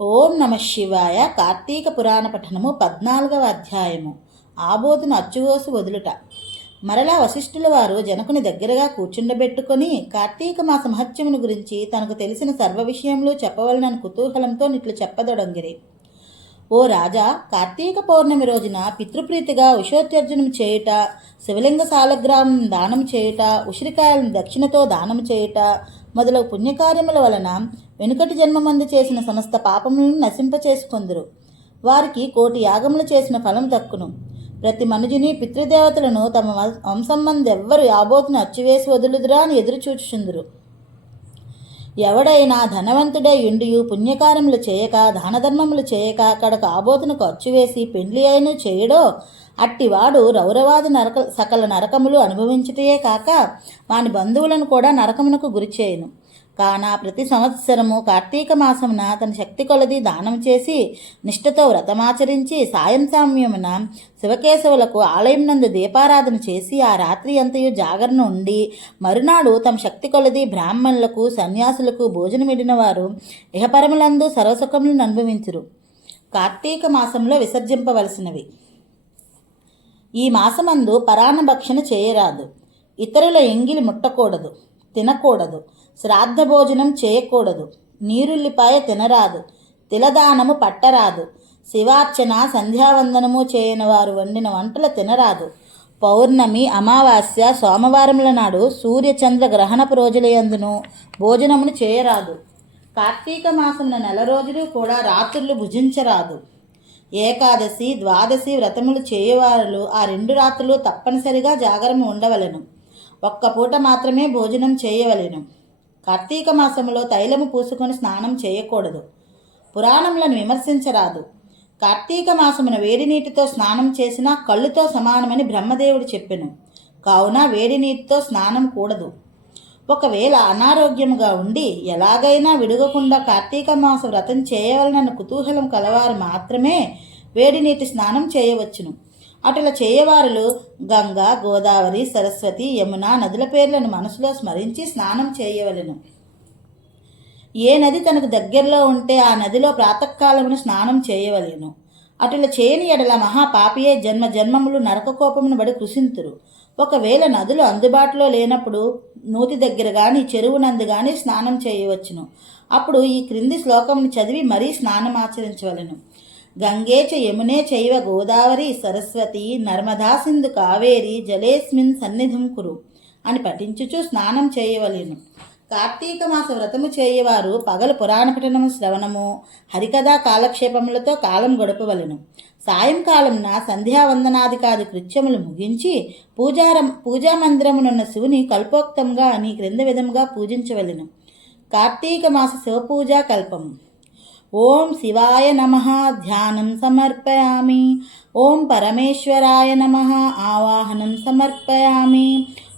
ఓం నమ శివాయ. కార్తీక పురాణ పఠనము పద్నాలుగవ అధ్యాయము. ఆబోతును అచ్చువోసి వదులుట. మరలా వశిష్ఠుల వారు జనకుని దగ్గరగా కూర్చుండబెట్టుకొని కార్తీక మాస మహత్యమును గురించి తనకు తెలిసిన సర్వ విషయంలో చెప్పవలనని కుతూహలంతో నిట్లు చెప్పదొడంగిరి. ఓ రాజా కార్తీక పౌర్ణమి రోజున పితృప్రీతిగా ఉషోత్యర్జనం చేయుట శివలింగ సాలగ్రామం దానం చేయుట ఉసిరికాయలను దక్షిణతో దానం చేయుట మొదలగు పుణ్యకార్యముల వలన వెనుకటి జన్మమందు చేసిన సమస్త పాపములను నశింపచేసుకొందురు. వారికి కోటి యాగములు చేసిన ఫలం దక్కును. ప్రతి మనుజుని పితృదేవతలను తమ వంశంమందెవ్వరు యాబోతును అచ్చివేసి వదులుదురా అని ఎదురు చూచుచుందురు ఎవడైనా ధనవంతుడై ఉండియు పుణ్యకారములు చేయక దానధర్మములు చేయక కడకు ఖర్చు వేసి పెండ్లి అయిన చేయడో అట్టివాడు రౌరవాది నరక సకల నరకములు అనుభవించుటయే కాక వాని బంధువులను కూడా నరకమునకు గురిచేయను. కాన ప్రతి సంవత్సరము కార్తీక మాసమున తన శక్తి కొలది దానం చేసి నిష్ఠతో వ్రతమాచరించి సాయం సామ్యమున శివకేశవులకు ఆలయం నందు దీపారాధన చేసి ఆ రాత్రి అంతయు జాగరణ ఉండి మరునాడు తమ శక్తి కొలది బ్రాహ్మణులకు సన్యాసులకు భోజనమిడిన వారు ఇహపరములందు సర్వసుఖములను అనుభవించరు. కార్తీక మాసంలో విసర్జింపవలసినవి. ఈ మాసమందు పరాణభక్షణ చేయరాదు. ఇతరుల ఎంగిలి ముట్టకూడదు. తినకూడదు. శ్రాద్ధ భోజనం చేయకూడదు. నీరుల్లిపాయ తినరాదు. తిలదానము పట్టరాదు. శివార్చన సంధ్యావందనము చేయని వారు వండిన వంటలు తినరాదు. పౌర్ణమి అమావాస్య సోమవారముల నాడు సూర్యచంద్ర గ్రహణపు రోజులయందును భోజనమును చేయరాదు. కార్తీక మాసమున నెల రోజులు కూడా రాత్రులు భుజించరాదు. ఏకాదశి ద్వాదశి వ్రతములు చేయవారులు ఆ రెండు రాత్రులు తప్పనిసరిగా జాగరము ఉండవలెను. ఒక్క పూట మాత్రమే భోజనం చేయవలెను. కార్తీక మాసములో తైలము పూసుకొని స్నానం చేయకూడదు. పురాణములను విమర్శించరాదు. కార్తీక మాసమున వేడి నీటితో స్నానం చేసినా కళ్ళుతో సమానమని బ్రహ్మదేవుడు చెప్పెను. కావున వేడి నీటితో స్నానం కూడదు. ఒకవేళ అనారోగ్యముగా ఉండి ఎలాగైనా విడగకుండా కార్తీక మాస వ్రతం చేయవలనన్న కుతూహలం కలవారు మాత్రమే వేడి నీటి స్నానం చేయవచ్చును. అటుల చేయవారులు గంగ గోదావరి సరస్వతి యమున నదుల పేర్లను మనసులో స్మరించి స్నానం చేయవలెను. ఏ నది తనకు దగ్గరలో ఉంటే ఆ నదిలో ప్రాతకాలమును స్నానం చేయవలెను. అటుల చేయని ఎడల మహాపాపియే జన్మ జన్మములు నరకకోపమును బడి కృషింతురు ఒకవేళ నదులు అందుబాటులో లేనప్పుడు నూతి దగ్గర కానీ చెరువు నందు కానీ స్నానం చేయవచ్చును. అప్పుడు ఈ క్రింది శ్లోకమును చదివి మరీ స్నానం ఆచరించవలను. గంగే చ యమునే చైవ గోదావరి సరస్వతి నర్మదా సింధు కావేరి జలేస్మిన్ సన్నిధం కురు అని పఠించుచు స్నానం చేయవలెను. కార్తీక మాస వ్రతము చేయవారు పగలు పురాణ పఠనము శ్రవణము హరికథా కాలక్షేపములతో కాలం గడపవలెను. సాయంకాలంన సంధ్యావందనాధికాది కృత్యములు ముగించి పూజారం పూజామందిరమునున్న శివుని కల్పోక్తంగా అని క్రింద విధముగా పూజించవలెను. కార్తీక మాస శివపూజా కల్పము. ఓం శివాయ నమ ధ్యానం సమర్పయామి ఓం పరమేశ్వరాయ నమ ఆవాహనం సమర్పయామి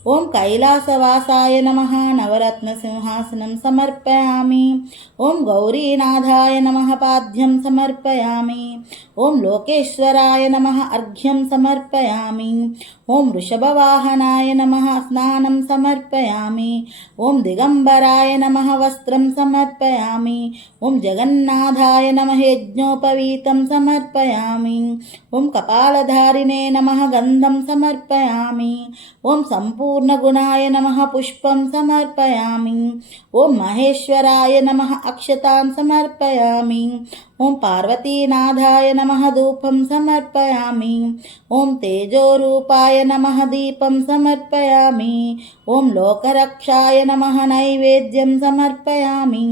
ఓం కైలాసవాసాయ నమ నవరత్న సింహాసనం సమర్పయామి ఓం గౌరీనాథాయ నమ పాద్యం సమర్పయామి ఓం లోకేశ్వరాయ నమ అర్ఘ్యం సమర్పయామి ఓం వృషభవాహనాయ నమ స్నానం సమర్పయామి ఓం దిగంబరాయ నమ వస్త్రం సమర్పయామి ఓం జగన్నాథాయ నమ యజ్ఞోపవీతం సమర్పయామి ఓం కపాలధారిణే నమ గంధం సమర్పయామి ఓం పూర్ణగుణాయ నమ పుష్పం సమర్పయామి ఓం మహేశ్వరాయ నమ అక్షతాన్ సమర్పయామి ఓం పార్వతీనాథాయ నమ ధూపం సమర్పయామి ఓం తేజోరూపాయ నమ దీపం సమర్పయామి ఓం లోకరక్షాయ నమ నైవేద్యం సమర్పయామి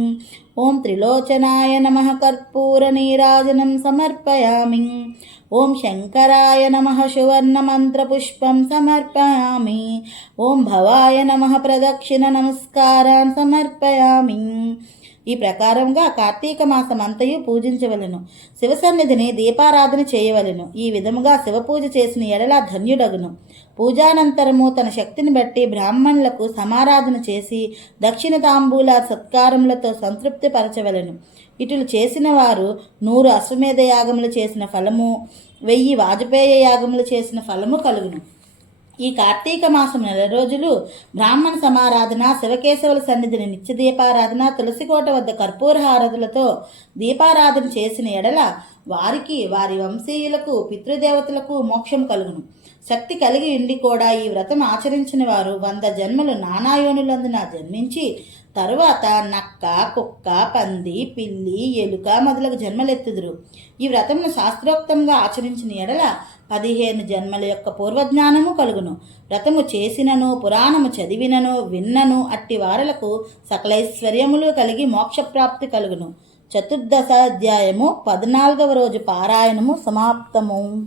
ఓం త్రిలోచనాయ నమ కర్పూరనీరాజనం సమర్పయామి. ఓం శంకరాయ నమ సువర్ణమంత్రపుష్పం సమర్పయామి. ఓం భవాయ నమ ప్రదక్షిణ నమస్కారాన్ సమర్పయామి. ఈ ప్రకారంగా కార్తీక మాసమంతయు పూజించవలను. శివసన్నిధిని దీపారాధన చేయవలను. ఈ విధముగా శివపూజ చేసిన ఎడల ధన్యుడగును. పూజానంతరము తన శక్తిని బట్టి బ్రాహ్మణులకు సమారాధన చేసి దక్షిణ తాంబూల సత్కారములతో సంతృప్తి పరచవలను. ఇటులు చేసిన వారు నూరు అశ్వమేధ యాగములు చేసిన ఫలము వెయ్యి వాజపేయ యాగములు చేసిన ఫలము కలుగును. ఈ కార్తీక మాసం నెల రోజులు బ్రాహ్మణ సమారాధన శివకేశవుల సన్నిధిని నిత్య దీపారాధన తులసికోట వద్ద కర్పూర హారతులతో దీపారాధన చేసిన ఎడల వారికి వారి వంశీయులకు పితృదేవతలకు మోక్షం కలుగును. శక్తి కలిగి ఉండి కూడా ఈ వ్రతం ఆచరించిన వారు వంద జన్మలు నానాయోనులందున జన్మించి తరువాత నక్క కుక్క పంది పిల్లి ఎలుక మొదలగు జన్మలెత్తుదురు. ఈ వ్రతమును శాస్త్రోక్తంగా ఆచరించిన ఎడల పదిహేను జన్మల యొక్క పూర్వజ్ఞానము కలుగును. వ్రతము చేసినను పురాణము చదివినను విన్నను అట్టి వారలకు సకలైశ్వర్యములు కలిగి మోక్షప్రాప్తి కలుగును. చతుర్దశాధ్యాయము పద్నాలుగవ రోజు పారాయణము సమాప్తము.